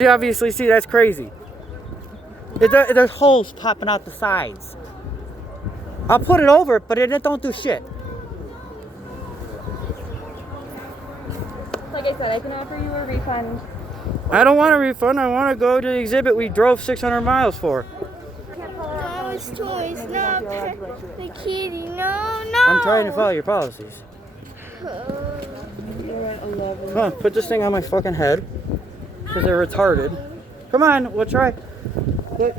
You obviously see that's crazy. There's holes popping out the sides. I'll put it over, but it don't do shit. Like I said, I can offer you a refund. I don't want a refund. I want to go to the exhibit we drove 600 miles for. No, it's toys. No, the kitty. No, no. I'm trying to follow your policies. Come on, put this thing on my fucking head. Because they're retarded. Come on, we'll try.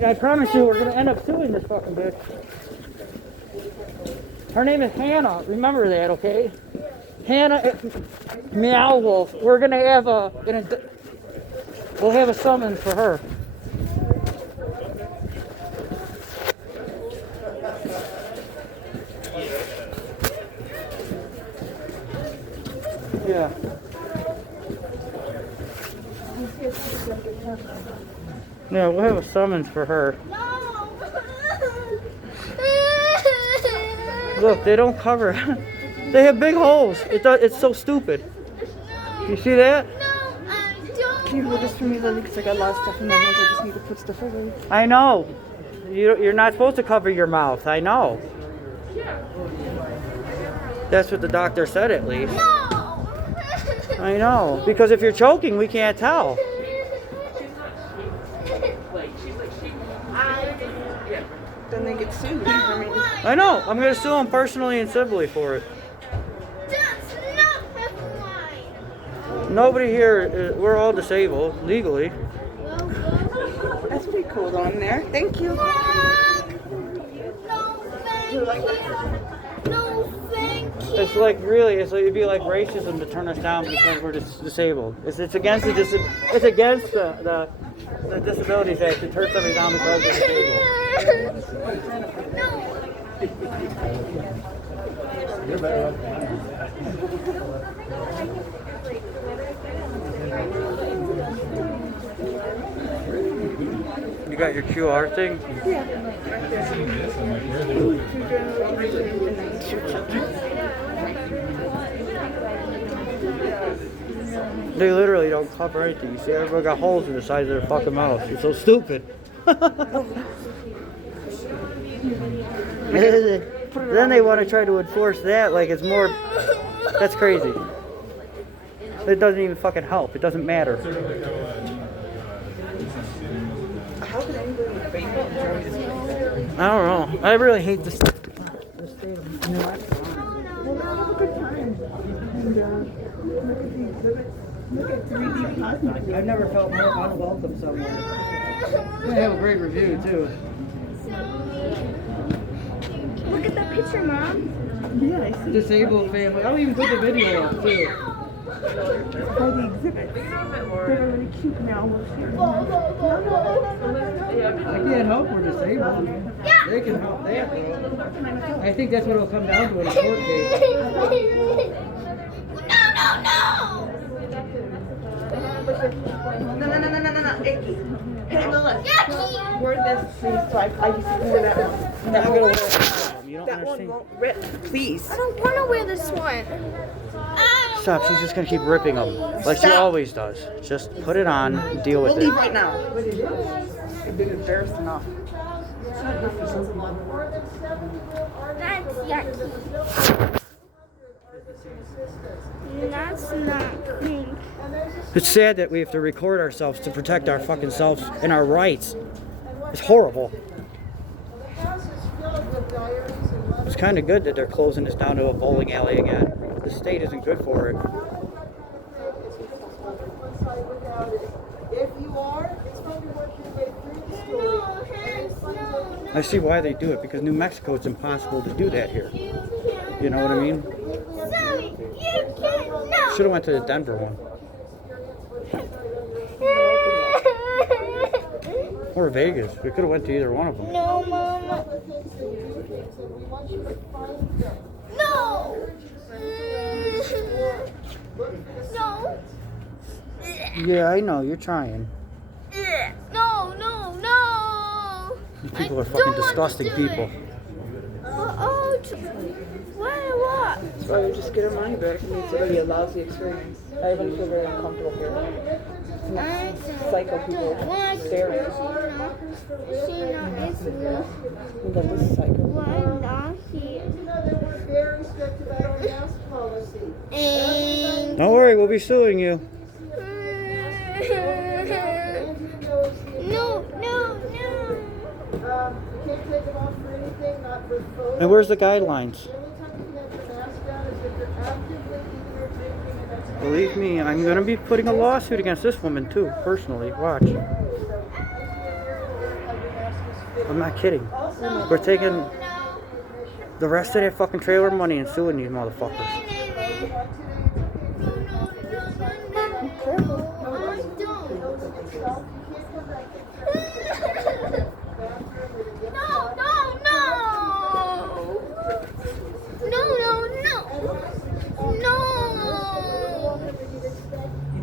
I promise you, we're going to end up suing this fucking bitch. Her name is Hannah. Remember that, okay? Hannah Meow Wolf. We're going to have we'll have a summons for her. Yeah. Yeah, we'll have a summons for her. No. Look, they don't cover. They have big holes. It's so stupid. You see that? No, I don't. Can you hold this for me, Lily? Because I got a lot of stuff in my nose. I just need to put stuff away. I know. You're not supposed to cover your mouth. I know. That's what the doctor said, at least. No. I know. Because if you're choking, we can't tell. Then they get sued. I mean, I know. I'm going to sue them personally and civilly for it. That's not appalling. Nobody here, we're all disabled, legally. that's pretty cool on there. Thank you. No, thank you. No, thank you. It's like, really, it'd be like racism to turn us down because we're disabled. It's against the Disabilities Act to turn somebody down because they're disabled. You're better off. You got your QR thing? Yeah. They literally don't cover anything. You see, everybody got holes in the sides of their fucking mouth. It's so stupid. Then they want to try to enforce that like it's more. That's crazy. It doesn't even fucking help. It doesn't matter. How could anybody fake it? I don't know. I really hate this state of New Mexico. Well, we're having a good time. And look at the exhibit. Look at 3D plasma. I've never felt more unwelcome somewhere. They have a great review too. Look at that picture, Mom. Yeah, I see. Disabled family. I'll even put the video up too. By the exhibit. They're really cute now. I can't help we're disabled. They can help that. I think that's what it'll come down to in a court case. No. Icky. Hey, Lila. Wear this, please. So I used to wear that one. That one. You don't That one understand. won't rip. Please. I don't want to wear this one. Stop, she's just gonna keep ripping them. Like she always does. Just put it on, deal with We'll leave it. right now. I've been embarrassed enough. That's yucky. That's not pink. It's sad that we have to record ourselves to protect our fucking selves and our rights. It's horrible. It's kind of good that they're closing this down to a bowling alley again. The state isn't good for it. I see why they do it, because New Mexico, it's impossible to do that here. You know what I mean? Zoe, you can't. No. Should have went to the Denver one. Or Vegas. We could have went to either one of them. No, Mama. No. No. Yeah, I know. You're trying. No. You people are fucking disgusting people. What? So I would just get her money back and it's already a lousy experience. I even feel very uncomfortable here. Psycho people. Scary. Look at this psycho. Why not here? We're very strict about our mask policy. And Don't worry, we'll be suing you. no. You can't take them off for anything, not for photos. And where's the guidelines? The only time you can have your mask down is if you're actively eating or drinking, and that's Believe me, I'm gonna be putting a lawsuit against this woman too, personally. Watch. I'm not kidding. We're taking the rest of that fucking trailer money and suing these motherfuckers.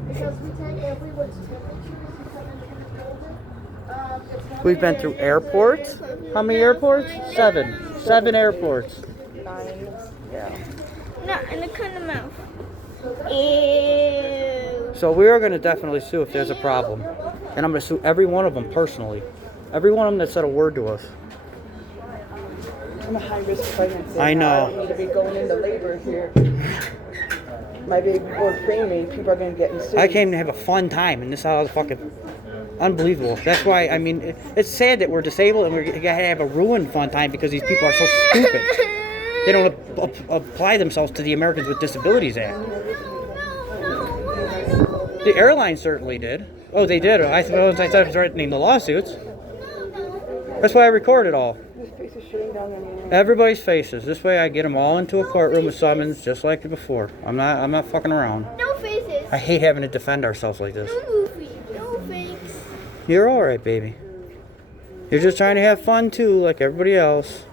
because we take everyone's temperature as you come into the building. It's not We've been through airports. How many airports? 7. 7 airports. 9. Yeah. No, in the kind of mouth. Ew. So we are going to definitely sue if there's a problem. And I'm going to sue every one of them personally. Every one of them that said a word to us. I'm a high-risk pregnancy. I know. I don't need to be going into labor here. My baby boy preemie, people are going to get in sued. I came to have a fun time, and this is all fucking unbelievable. That's why, I mean, it's sad that we're disabled and we're going to have a ruined fun time because these people are so stupid. They don't apply themselves to the Americans with Disabilities Act. The airline certainly did. Oh, they did. I thought I was threatening the lawsuits. That's why I record it all. This piece is shutting down on you. Everybody's faces. This way I get them all into a courtroom with summons just like before. I'm not fucking around. No faces. I hate having to defend ourselves like this. No movie. No fakes. You're alright, baby. You're just trying to have fun too, like everybody else.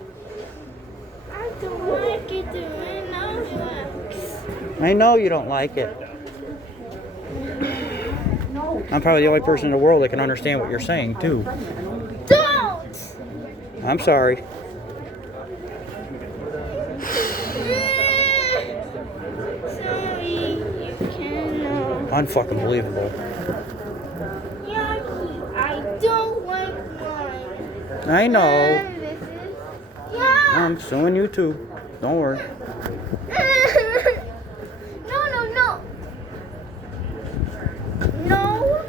I don't like it doing no. I know you don't like it. I'm probably the only person in the world that can understand what you're saying too. Don't! I'm sorry. Sorry, you cannot. Unfucking believable. Yucky, I don't like mine. I know. This is... Yeah! I'm suing you too. Don't worry. No!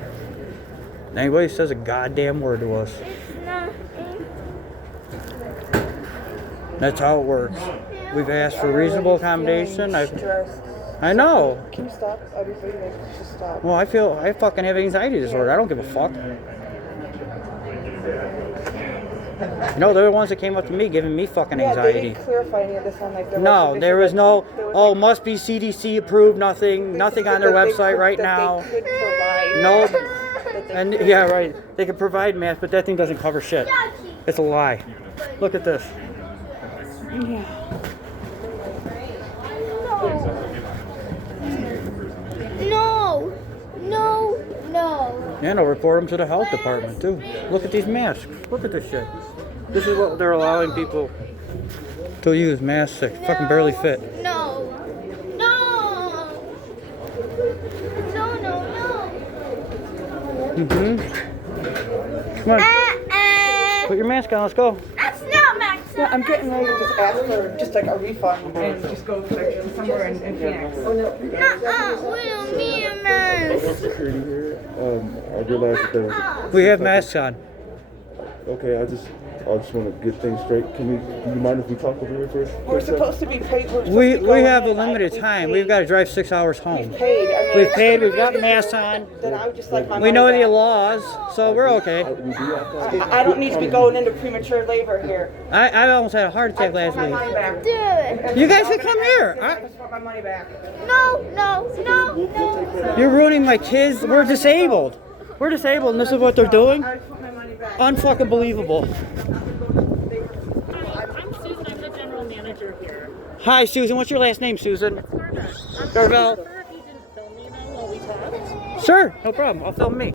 Anybody says a goddamn word to us. It's not. That's how it works. We've asked for reasonable accommodation. Stressed. I know. Can you stop? Obviously, you guys just stop. Well, I fucking have anxiety disorder. I don't give a fuck. You know, they're the ones that came up to me giving me fucking Yeah, they anxiety. didn't clarify any of this on like the No, there was no, oh, must be CDC approved, nothing on their website right now. They could provide. No, That they and could. yeah, right. They could provide masks, but that thing doesn't cover shit. It's a lie. Look at this. No. And I'll report them to the health department too. Look at these masks. Look at this shit. This is what they're allowing people to use, masks that fucking barely fit. No. Come on, put your mask on, let's go. That's not Max. Yeah, I'm getting ready to just ask for just like a refund and just go to somewhere in Phoenix. We don't need a mask. Security here. I realized that there was. We have masks on. Okay, I just want to get things straight. Do you mind if we talk over here first? We're supposed to be paid. We have a limited time. We've got to drive 6 hours home. paid. I mean, We've paid, we've got masks on. Then I would just like my We money know back. the laws, so we're okay. We do have to. I don't need to be going into premature labor here. I almost had a heart I attack just last want my money week. back. Do it. You guys should come here. I just want my money back. No. You're ruining my kids. We're disabled. We're disabled, and this is what they're doing? I just want my money back. Unfucking believable. I'm Susan. I'm the general manager here. Hi, Susan. What's your last name, Susan? Darvel. If you didn't film me though while we talked. Sure, no problem. I'll film me.